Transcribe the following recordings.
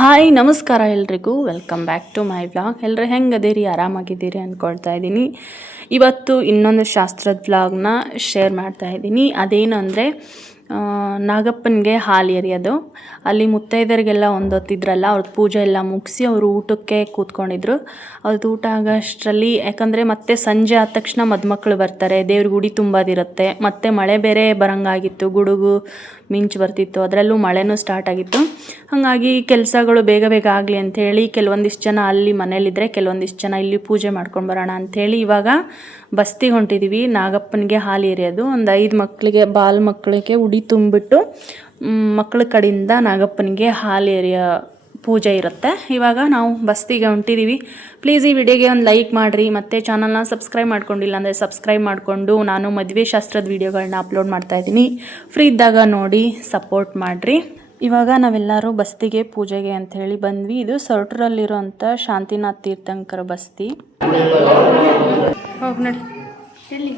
Hi ನಮಸ್ಕಾರ ಎಲ್ರಿಗೂ welcome back to my vlog. ಎಲ್ಲರೂ ಹೆಂಗದಿರಿ, ಆರಾಮಾಗಿದ್ದೀರಿ ಅಂದ್ಕೊಳ್ತಾ ಇದ್ದೀನಿ. ಇವತ್ತು ಇನ್ನೊಂದು ಶಾಸ್ತ್ರದ ವ್ಲಾಗ್ನ ಶೇರ್ ಮಾಡ್ತಾ ಇದ್ದೀನಿ. ಅದೇನು ಅಂದರೆ ನಾಗಪ್ಪನಿಗೆ ಹಾಲು ಎರೆಯೋದು. ಅಲ್ಲಿ ಮುತ್ತೈದರಿಗೆಲ್ಲ ಹೊತ್ತಿದ್ರಲ್ಲ, ಅವ್ರದ್ದು ಪೂಜೆ ಎಲ್ಲ ಮುಗಿಸಿ ಅವರು ಊಟಕ್ಕೆ ಕೂತ್ಕೊಂಡಿದ್ರು. ಅವ್ರದ್ದು ಊಟ ಆಗೋಷ್ಟರಲ್ಲಿ, ಯಾಕಂದರೆ ಮತ್ತೆ ಸಂಜೆ ಆದ ತಕ್ಷಣ ಮದುಮಕ್ಕಳು ಬರ್ತಾರೆ, ದೇವ್ರಿಗೆ ಉಡಿ ತುಂಬೋದಿರುತ್ತೆ, ಮತ್ತು ಮಳೆ ಬೇರೆ ಬರೋಂಗಾಗಿತ್ತು, ಗುಡುಗು ಮಿಂಚು ಬರ್ತಿತ್ತು, ಅದರಲ್ಲೂ ಮಳೆನೂ ಸ್ಟಾರ್ಟ್ ಆಗಿತ್ತು. ಹಾಗಾಗಿ ಕೆಲಸಗಳು ಬೇಗ ಬೇಗ ಆಗಲಿ ಅಂಥೇಳಿ ಕೆಲವೊಂದಿಷ್ಟು ಜನ ಅಲ್ಲಿ ಮನೇಲಿದ್ದರೆ, ಕೆಲವೊಂದಿಷ್ಟು ಜನ ಇಲ್ಲಿ ಪೂಜೆ ಮಾಡ್ಕೊಂಡು ಬರೋಣ ಅಂಥೇಳಿ ಇವಾಗ ಬಸ್ತಿಗೆ ಹೊಂಟಿದ್ದೀವಿ. ನಾಗಪ್ಪನಿಗೆ ಹಾಲು ಎರೆಯೋದು. ಒಂದು 5 ಮಕ್ಕಳಿಗೆ, ಮಕ್ಕಳಿಗೆ ಉಡಿ ತುಂಬಿಬಿಟ್ಟು ಮಕ್ಕಳ ಕಡೆಯಿಂದ ನಾಗಪ್ಪನಿಗೆ ಹಾಲು ಎರೆಯೋ ಪೂಜೆ ಇರುತ್ತೆ. ಇವಾಗ ನಾವು ಬಸ್ತಿಗೆ ಹೊಂಟಿದ್ದೀವಿ. ಪ್ಲೀಸ್ ಈ ವಿಡಿಯೋಗೆ ಒಂದು ಲೈಕ್ ಮಾಡಿರಿ, ಮತ್ತು ಚಾನಲ್ನ ಸಬ್ಸ್ಕ್ರೈಬ್ ಮಾಡ್ಕೊಂಡಿಲ್ಲ ಅಂದರೆ ಸಬ್ಸ್ಕ್ರೈಬ್ ಮಾಡಿಕೊಂಡು, ನಾನು ಮದುವೆ ಶಾಸ್ತ್ರದ ವೀಡಿಯೋಗಳನ್ನ ಅಪ್ಲೋಡ್ ಮಾಡ್ತಾಯಿದ್ದೀನಿ. ಫ್ರೀ ಇದ್ದಾಗ ನೋಡಿ ಸಪೋರ್ಟ್ ಮಾಡಿರಿ. ಇವಾಗ ನಾವೆಲ್ಲರೂ ಬಸ್ತಿಗೆ ಪೂಜೆಗೆ ಅಂಥೇಳಿ ಬಂದ್ವಿ. ಇದು ಸೊರಟೂರಲ್ಲಿರೋಂಥ ಶಾಂತಿನಾಥ್ ತೀರ್ಥಂಕರ ಬಸ್ತಿ. ಹೋಗಿ ನೋಡಿ ಎಲ್ಲಿ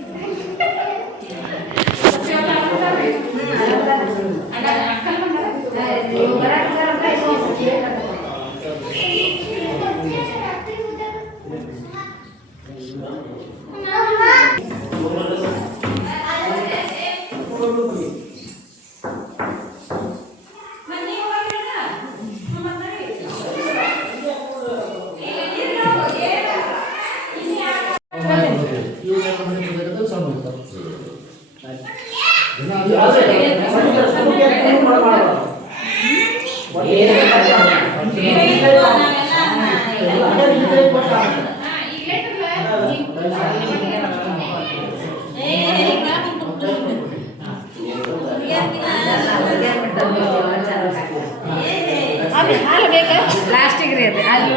ಪ್ಲಾಸ್ಟಿಕ್ ರೀ ಅದು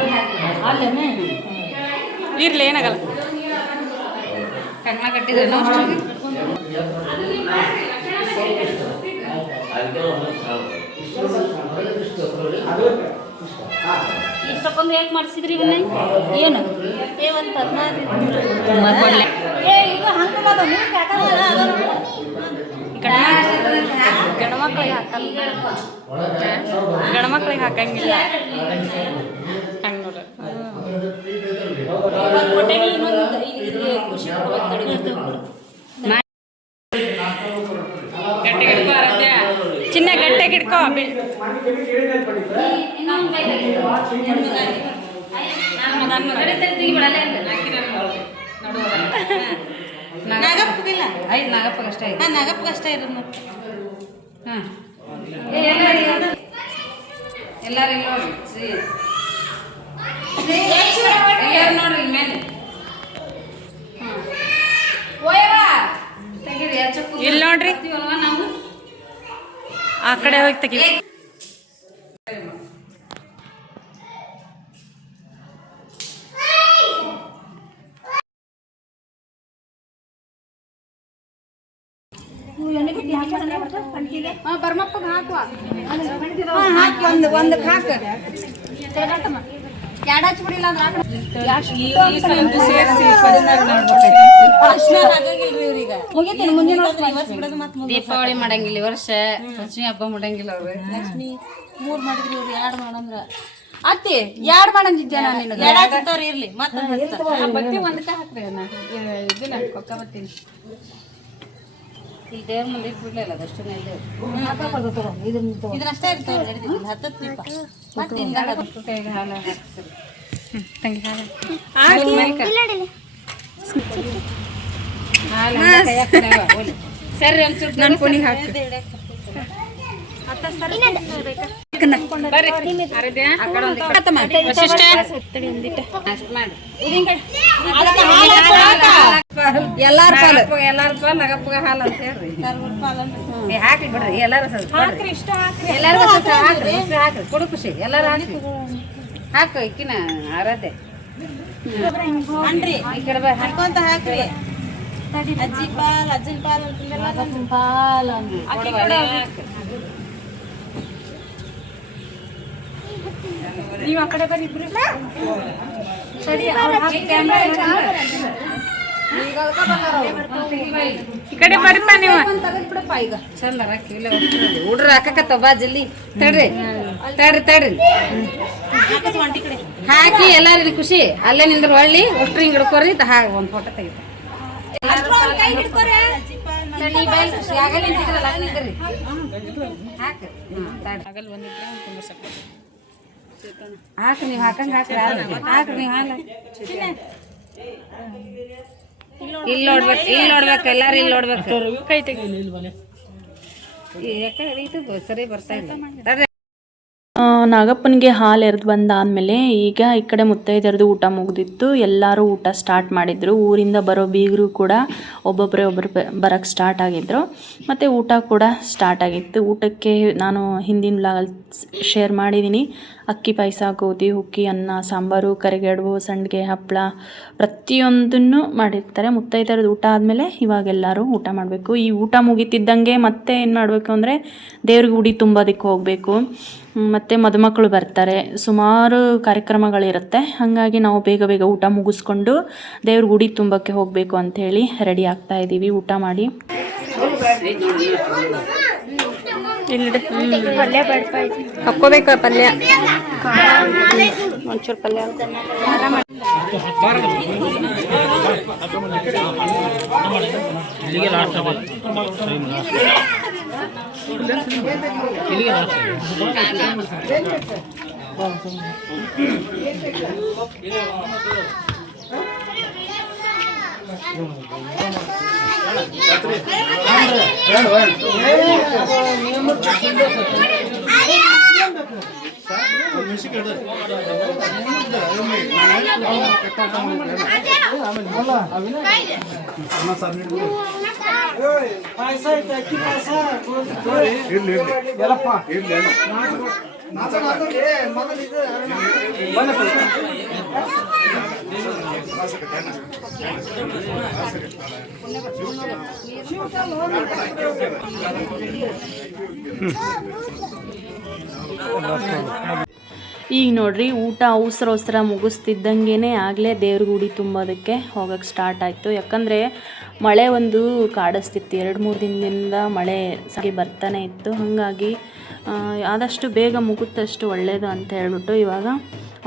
ಇರ್ಲಿ, ಏನಾಗಲ್ಲ. ಕಣ್ಣ ಕಟ್ಟಿದ್ರೆ ಇಷ್ಟಕ್ಕೊಂದು ಹೇಗೆ ಮಾಡಿಸಿದ್ರಿ ಇವನ್ನ? ಏನು ಒಂದು 15 ಗಂಡ್ಮಕ್ಳಿಗೆ ಹಾಕಂಗಿಲ್ಲ. ಹಂಗೆ ನೋಡ್ರಿ, ಚಿನ್ನ ಗಟ್ಟೆ ಗಿಡ್ಕೋ. ನಾಗಪ್ಪಗಿಲ್ಲ, ಐದು ನಾಗಪ್ಪಗಷ್ಟೇ. ನಾಗಪ್ಪಗಷ್ಟೇ ಇರೋದು ಮತ್ತೆ. ಹಾಂ, ಎಲ್ಲರೂ ಇಲ್ಲಿ ನೋಡ್ರಿ ಇಲ್ಲಿ ಮೇಲೆ. ತೆಗೀರಿ, ಇಲ್ಲಿ ನೋಡ್ರಿ, ನಾವು ಆ ಕಡೆ ಹೋಗಿ ತೆಗಿ. ಬರ್ಮಪ್ಪಗೆ ಹಾಕುವ, ಹಾಕಿ ಒಂದು ಹಾಕ ಎರಡು ಹಚ್ಬಿಡಿಲ್ಲ ಅಂದ್ರೆ ದೀಪಾವಳಿ ಮಾಡಂಗಿಲ್ಲ ಈ ವರ್ಷ, ಲಕ್ಷ್ಮಿ ಹಬ್ಬ ಮಾಡಂಗಿಲ್ಲ ಅವ್ರು. ಲಕ್ಷ್ಮಿ 3 ಮಾಡಿದ್ರಿ, ಇವ್ರು 2 ಮಾಡಂದ್ರ ಅತ್ತಿ 2 ಮಾಡಂದಿದ್ದೆ ನಾನು. ಇರ್ಲಿ ಮತ್ತೆ ಬತ್ತಿ ಒಂದಕ್ಕೆ ಹಾಕ್ರಿ. ಇದನ್ನ ಕೊಕ್ಕ ಬತ್ತೀನಿ ಈ ದೇವ್ರ ಮುಂದೆ ಇಟ್ಬಿಡ್ಲಿಲ್ಲ, ಅದಷ್ಟು ಇದನ್ನಷ್ಟೇ ಇರ್ತಾವೆ. ಹತ್ತತ್ತು ದೀಪ ಮತ್ತೆ ಕೈಗೆ ಹಾಲು ಹಾಕ್ತೀರಿ. ತಂಗಿ ಹಾಲು ಸರಿ, ಒಂಚೂರು ನನ್ನ ಫೋನಿಗೆ ಹಾಕಿ. ಎಲ್ಲಾರು ನಗಪ್ಪಗ ಹಾಲು ಅಂತ ಹೇಳ್ರಿ. ಹಾಕ್ಲಿ ಬಿಡ್ರಿ, ಎಲ್ಲಾರು ಎಲ್ಲಾರು ಹಾಕ್ರಿ, ಕೊಡು ಖುಷಿ. ಎಲ್ಲಾರು ಹಾಕಿ ಹಾಕು. ಇಕ್ಕಿನ ಆರಾಧೆ ಈ ಕಡೆ ಹಾಕೊಂತ ಹಾಕ್ರಿ. ಅಜ್ಜಿ ಪಾಲ್, ಅಜ್ಜನ ಪಾಲ್ ನೀವು ಆ ಕಡೆ ಬರ್ರಿ ಇಬ್ರು. ಸರಿ, ಈ ಕಡೆ ಬರ್ರಿಪ್ಪ ನೀವು. ಈಗ ಚಂದ ಹುಡ್ರ ಹಾಕಕತ್ತ ಬಾ ಜಲ್ದಿ ತಡ್ರಿ. ತಡ್ರಿ ಹಾಕಿ ಎಲ್ಲಾರು ಇಲ್ಲಿ ಖುಷಿ ಅಲ್ಲೇ ನಿಂದ್ರ ಒಳ್ಳಿ ಒಟ್ರು ಹಿಂಗ್ ಹಿಡ್ಕೋರಿ ಒಂದು ಫೋಟೋ ತೆಗಿತ ಹಾಕ್ರಿ ನೀವು ಹಾಕಂಗ ಹಾಕ್ರಿ ನೀವು ಹಾಲು ಇಲ್ಲಿ ನೋಡ್ಬೇಕು ಎಲ್ಲಾರು ಇಲ್ಲಿ ನೋಡ್ಬೇಕು ಕೈ ತೆಗಿ ಸರಿ ಬರ್ತಾ ಇಲ್ಲ ನಾಗಪ್ಪನಿಗೆ ಹಾಲು ಎರೆದು ಬಂದಾದಮೇಲೆ ಈಗ ಈ ಕಡೆ ಮುತ್ತೈದೆಯರದು ಊಟ ಮುಗಿದಿತ್ತು. ಎಲ್ಲರೂ ಊಟ ಸ್ಟಾರ್ಟ್ ಮಾಡಿದರು. ಊರಿಂದ ಬರೋ ಬೀಗರು ಕೂಡ ಒಬ್ಬೊಬ್ಬರು ಬರೋಕ್ಕೆ ಸ್ಟಾರ್ಟ್ ಆಗಿದ್ದರು. ಮತ್ತು ಊಟ ಕೂಡ ಸ್ಟಾರ್ಟ್ ಆಗಿತ್ತು. ಊಟಕ್ಕೆ ನಾನು ಹಿಂದಿನ ವ್ಲಾಗಲ್ಲಿ ಶೇರ್ ಮಾಡಿದ್ದೀನಿ. ಅಕ್ಕಿ ಪಾಯಸ, ಗೋಧಿ ಹುಗ್ಗಿ, ಅನ್ನ, ಸಾಂಬಾರು, ಕರಿಗಡುಬು, ಸಂಡಿಗೆ, ಹಪ್ಪಳ ಪ್ರತಿಯೊಂದನ್ನು ಮಾಡಿರ್ತಾರೆ. ಮುತ್ತೈದೆಯರದು ಊಟ ಆದಮೇಲೆ ಇವಾಗೆಲ್ಲರೂ ಊಟ ಮಾಡಬೇಕು. ಈ ಊಟ ಮುಗಿತಿದ್ದಂಗೆ ಮತ್ತೆ ಏನು ಮಾಡಬೇಕು ಅಂದರೆ ದೇವ್ರಿಗೆ ಉಡಿ ತುಂಬೋದಕ್ಕೆ ಹೋಗಬೇಕು. ಮತ್ತು ಮದುಮಕ್ಕಳು ಬರ್ತಾರೆ, ಸುಮಾರು ಕಾರ್ಯಕ್ರಮಗಳಿರುತ್ತೆ. ಹಾಗಾಗಿ ನಾವು ಬೇಗ ಬೇಗ ಊಟ ಮುಗಿಸ್ಕೊಂಡು ದೇವ್ರಿಗೆ ಉಡಿ ತುಂಬಕ್ಕೆ ಹೋಗಬೇಕು ಅಂಥೇಳಿ ರೆಡಿ ಆಗ್ತಾ ಇದ್ದೀವಿ ಊಟ ಮಾಡಿ. ಪಲ್ಯ ಹಾಕ್ಕೋಬೇಕ, ಪಲ್ಯ ಒಂಚೂರು ಪಲ್ಯ ಈಗ ನೋಡ್ರಿ ಊಟ ಅವಸರ ಮುಗಿಸ್ತಿದ್ದಂಗೆ ಆಗಲೇ ದೇವ್ರಿಗೆ ಉಡಿ ತುಂಬೋದಕ್ಕೆ ಹೋಗೋಕ್ಕೆ ಸ್ಟಾರ್ಟ್ ಆಯಿತು. ಯಾಕಂದರೆ ಮಳೆ ಒಂದು ಕಾಡಿಸ್ತಿತ್ತು. 2-3 ದಿನದಿಂದ ಮಳೆ ಸಾಗಿ ಬರ್ತಾನೆ ಇತ್ತು. ಹಾಗಾಗಿ ಆದಷ್ಟು ಬೇಗ ಮುಗಿದಷ್ಟು ಒಳ್ಳೆಯದು ಅಂತ ಹೇಳ್ಬಿಟ್ಟು ಇವಾಗ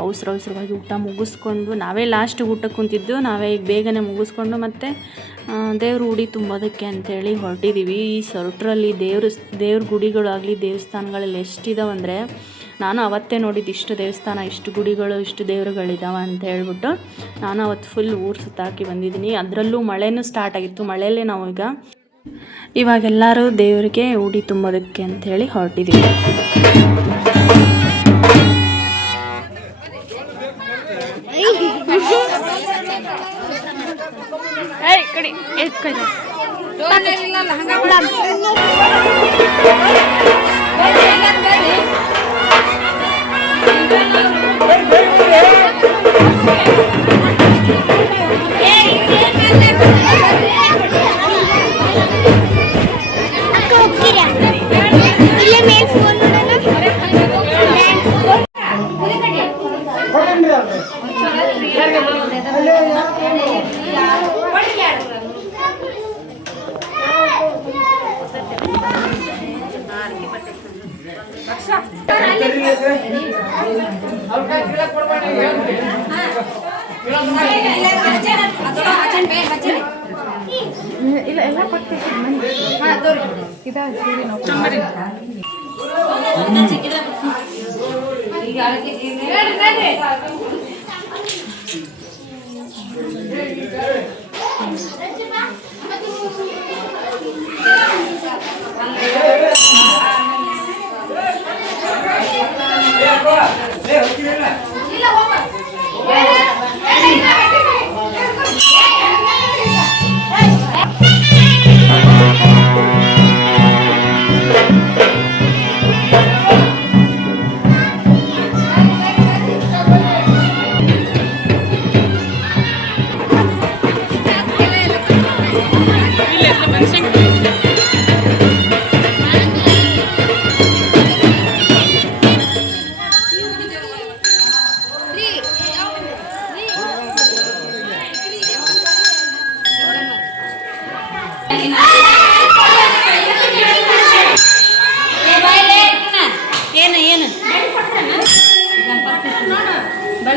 ಅವಸರವಾಗಿ ಊಟ ಮುಗಿಸ್ಕೊಂಡು ನಾವೇ ಲಾಸ್ಟ್ ಊಟಕ್ಕೆ ಕುಂತಿದ್ದು. ನಾವೇ ಈಗ ಬೇಗನೆ ಮುಗಿಸ್ಕೊಂಡು ಮತ್ತು ದೇವ್ರ ಉಡಿ ತುಂಬೋದಕ್ಕೆ ಅಂಥೇಳಿ ಹೊರಟಿದ್ದೀವಿ. ಈ ಸೊರಟ್ರಲ್ಲಿ ದೇವ್ರ ಗುಡಿಗಳಾಗಲಿ ದೇವಸ್ಥಾನಗಳಲ್ಲಿ ಎಷ್ಟಿದಾವಂದರೆ ನಾನು ಅವತ್ತೇ ನೋಡಿದ್ದು. ಇಷ್ಟು ದೇವಸ್ಥಾನ, ಇಷ್ಟು ಗುಡಿಗಳು, ಇಷ್ಟು ದೇವರುಗಳಿದ್ದಾವೆ ಅಂತ ಹೇಳ್ಬಿಟ್ಟು ನಾನು ಅವತ್ತು ಫುಲ್ ಊರು ಸುತ್ತಾಕಿ ಬಂದಿದ್ದೀನಿ. ಅದರಲ್ಲೂ ಮಳೆನೂ ಸ್ಟಾರ್ಟ್ ಆಗಿತ್ತು. ಮಳೆಯಲ್ಲೇ ನಾವು ಇವಾಗೆಲ್ಲರೂ ದೇವರಿಗೆ ಉಡಿ ತುಂಬೋದಕ್ಕೆ ಅಂಥೇಳಿ ಹೊರಟಿದ್ದೀವಿ.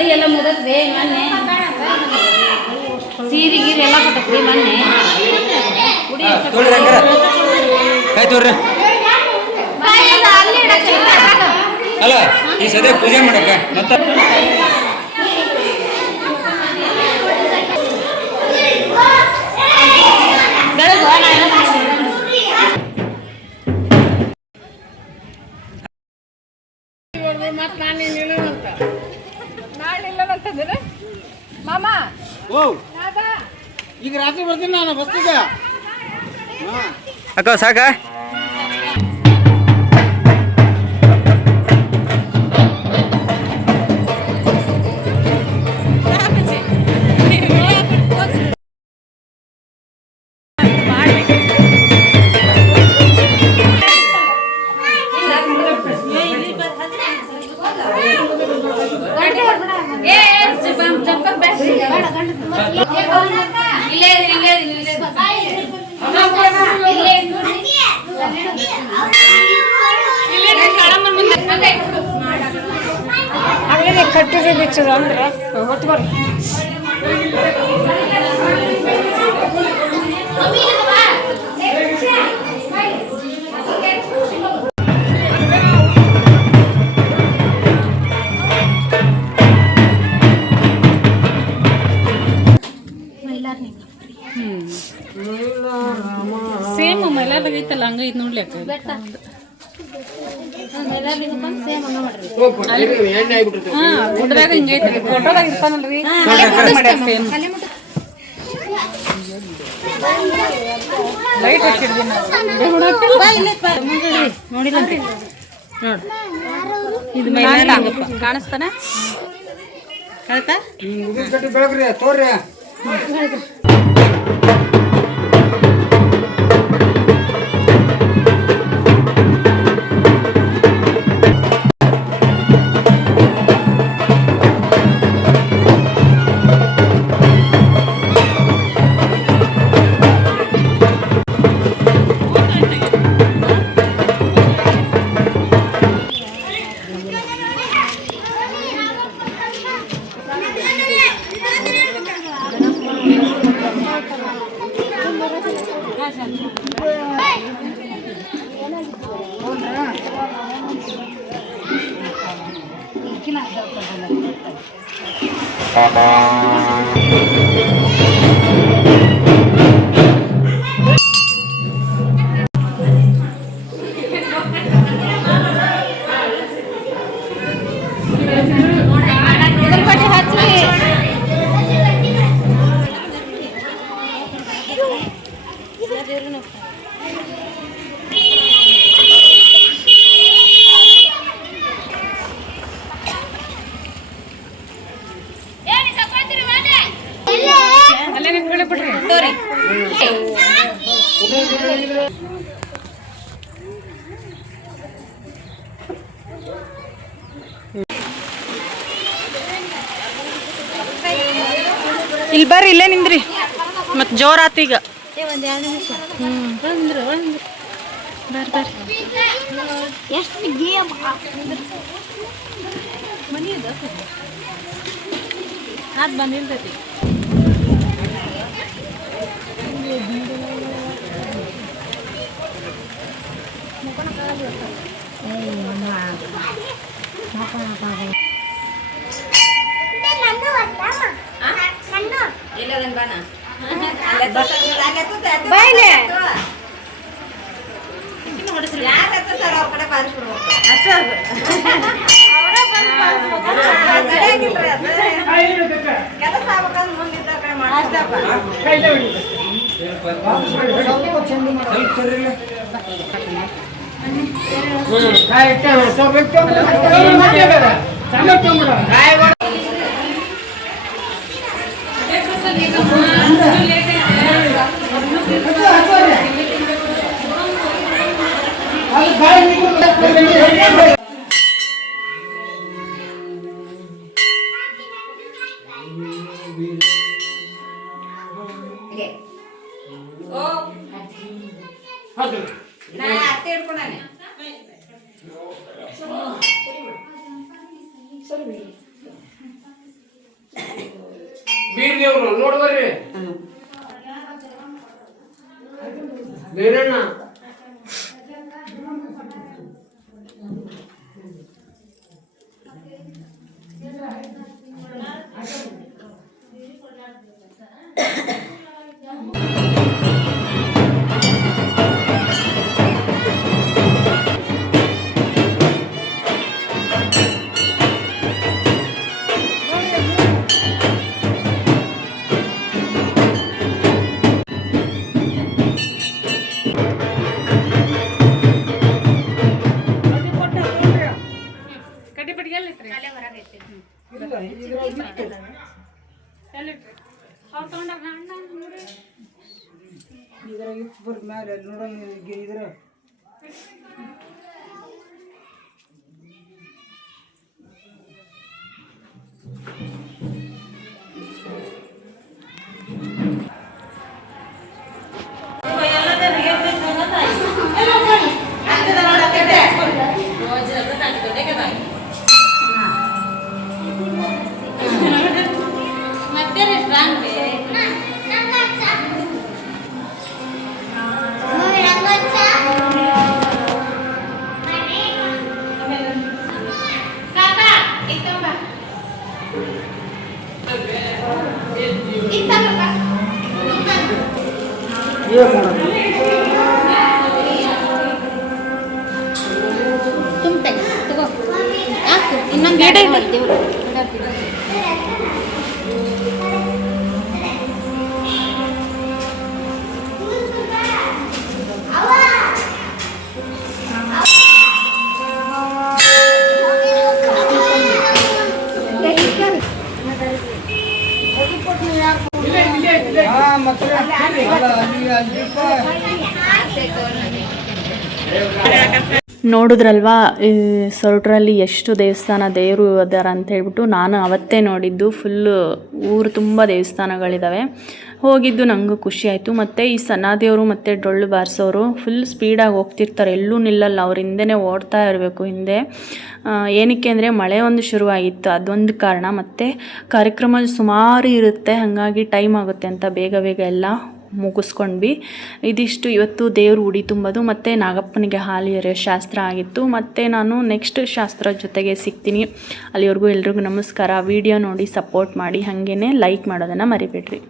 ಮಳಿ ಎಲ್ಲ ಮುದಕ್ರಿ ಮೊನ್ನೆ ಸೀರೆ ಗೀರೆ ಎಲ್ಲ ಕೊಟ್ಟಕ್ರಿ ಮೊನ್ನೆ ಅಲ್ಲ ಈ ಸದ್ಯ ಪೂಜೆ ಮಾಡಕ್ಕ ಮತ್ತೆ ಈಗ ರಾತ್ರಿ ಬರ್ತೀನಿ ನಾನು ಬಸ್ತಿಗೆ ಅಕ್ಕ ಸಾಕ ಕಟ್ಟಿಗೆ ಬಿಚ್ಚದ ಅಂದ್ರೆ ಹೊತ್ತು ಬರ್ರಿ ಸೇಮ್ ಮೈಲಾರ್ದಾಗ ಐತಲ್ಲ ಹಂಗ ಐತ್ ನೋಡ್ಲಿ ಅಕ್ಕ ಗುಡ್ಡದಾಗ ಹಿಂಗ ಐತಿ ಫೋಟೋದಾಗ ಇರ್ತಾನಲ್ರಿ ಸೇಮ್ ಲೈಟ್ ಹಚ್ಚಿದ್ವಿ ನೋಡಿಲ್ಲಂತ್ರಿ ನೋಡ್ ಇದು ಮೈಲಾರ ಕಾಣಿಸ್ತಾನ ಕಳ್ತಾ ಬೆಳಗ್ರಿ ತೋರ್ರಿ ಇಲ್ಲಿ ಬರ್ರಿ ಇಲ್ಲೇ ನಿಂದ್ರಿ ಮತ್ ಜೋರ್ ಆತ ಈಗ ಬಂದಿರ್ತೈತಿ ಬೀರ್ದೇವ್ರು ನೋಡ್ಬರ್ರಿ ಬೀರಣ್ಣ ಮೇಲೆ ನೋಡೋಣ ಇದ್ರ ನೋಡಿದ್ರಲ್ವಾ ಈ ಸೊರಟ್ರಲ್ಲಿ ಎಷ್ಟು ದೇವಸ್ಥಾನ ದೇವರು ಅದಾರ ಅಂತ ಹೇಳ್ಬಿಟ್ಟು ನಾನು ಅವತ್ತೇ ನೋಡಿದ್ದು. ಫುಲ್ಲು ಊರು ತುಂಬ ದೇವಸ್ಥಾನಗಳಿದ್ದಾವೆ. ಹೋಗಿದ್ದು ನನಗೂ ಖುಷಿ ಆಯಿತು. ಮತ್ತು ಈ ಸನ್ನಾದೇವರು ಮತ್ತು ಡೊಳ್ಳು ಬಾರಿಸೋರು ಫುಲ್ ಸ್ಪೀಡಾಗಿ ಹೋಗ್ತಿರ್ತಾರೆ, ಎಲ್ಲೂ ನಿಲ್ಲಲ್ಲ, ಅವ್ರ ಹಿಂದೆನೇ ಓಡ್ತಾ ಇರಬೇಕು ಹಿಂದೆ. ಏನಕ್ಕೆ ಅಂದರೆ ಮಳೆ ಒಂದು ಶುರುವಾಗಿತ್ತು, ಅದೊಂದು ಕಾರಣ. ಮತ್ತು ಕಾರ್ಯಕ್ರಮ ಸುಮಾರು ಇರುತ್ತೆ, ಹಾಗಾಗಿ ಟೈಮ್ ಆಗುತ್ತೆ ಅಂತ ಬೇಗ ಬೇಗ ಎಲ್ಲ ಮುಗಿಸ್ಕೊಂಡ್ವಿ. ಇದಿಷ್ಟು ಇವತ್ತು ದೇವ್ರು ಉಡಿ ತುಂಬೋದು ಮತ್ತು ನಾಗಪ್ಪನಿಗೆ ಹಾಲು ಎರೆಯೋ ಶಾಸ್ತ್ರ ಆಗಿತ್ತು. ಮತ್ತು ನಾನು ನೆಕ್ಸ್ಟ್ ಶಾಸ್ತ್ರ ಜೊತೆಗೆ ಸಿಗ್ತೀನಿ. ಅಲ್ಲಿವರೆಗೂ ಎಲ್ರಿಗೂ ನಮಸ್ಕಾರ. ವಿಡಿಯೋ ನೋಡಿ ಸಪೋರ್ಟ್ ಮಾಡಿ, ಹಾಗೇ ಲೈಕ್ ಮಾಡೋದನ್ನು ಮರಿಬೇಡ್ರಿ.